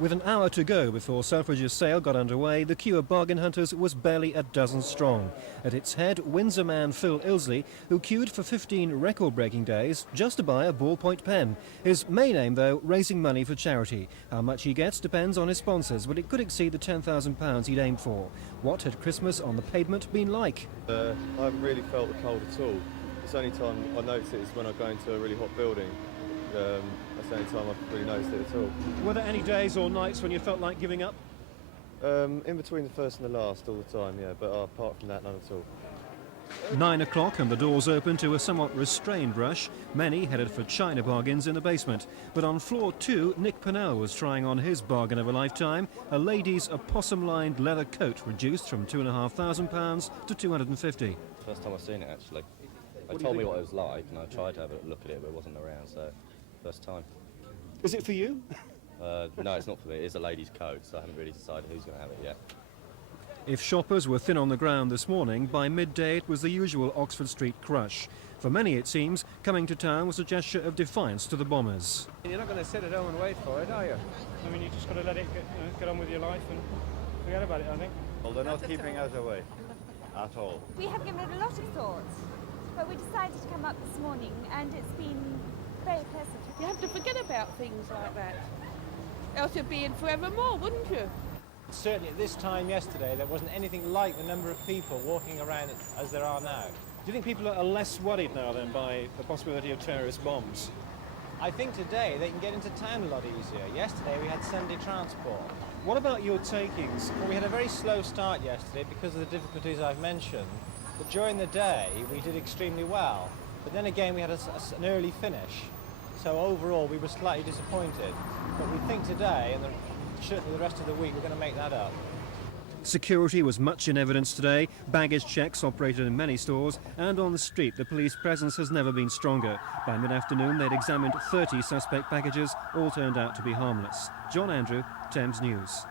With an hour to go before Selfridges' sale got underway, the queue of bargain hunters was barely a dozen strong. At its head, Windsor man Phil Illsley, who queued for 15 record-breaking days just to buy a ballpoint pen. His main aim, though, raising money for charity. How much he gets depends on his sponsors, but it could exceed the £10,000 he'd aimed for. What had Christmas on the pavement been like? I haven't really felt the cold at all. It's the only time I notice it is when I go into a really hot building. That's the only time I've really noticed it at all. Were there any days or nights when you felt like giving up? In between the first and the last all the time, yeah, but apart from that, none at all. 9 o'clock and the doors open to a somewhat restrained rush. Many headed for China bargains in the basement. But on floor 2, Nick Pennell was trying on his bargain of a lifetime, a lady's opossum-lined leather coat reduced from £2,500 to £250. First time I've seen it, actually. They told me what it was like, and I tried to have a look at it, but it wasn't around, so first time. Is it for you? No, it's not for me. It is a lady's coat, so I haven't really decided who's going to have it yet. If shoppers were thin on the ground this morning, by midday it was the usual Oxford Street crush. For many, it seems, coming to town was a gesture of defiance to the bombers. You're not going to sit at home and wait for it, are you? I mean, you just got to let it get on with your life and forget about it, I think. Well, they're not keeping us away at all. We have given it a lot of thought, but we decided to come up this morning and it's been very pleasant. You have to forget about things like that, else you'd be in forevermore, wouldn't you? Certainly at this time yesterday, there wasn't anything like the number of people walking around as there are now. Do you think people are less worried now then by the possibility of terrorist bombs? I think today they can get into town a lot easier. Yesterday we had Sunday transport. What about your takings? Well, we had a very slow start yesterday because of the difficulties I've mentioned, but during the day we did extremely well. But then again we had an early finish, so overall we were slightly disappointed. But we think today, and certainly the rest of the week, we're going to make that up. Security was much in evidence today. Baggage checks operated in many stores, and on the street the police presence has never been stronger. By mid-afternoon they'd examined 30 suspect packages, all turned out to be harmless. John Andrew, Thames News.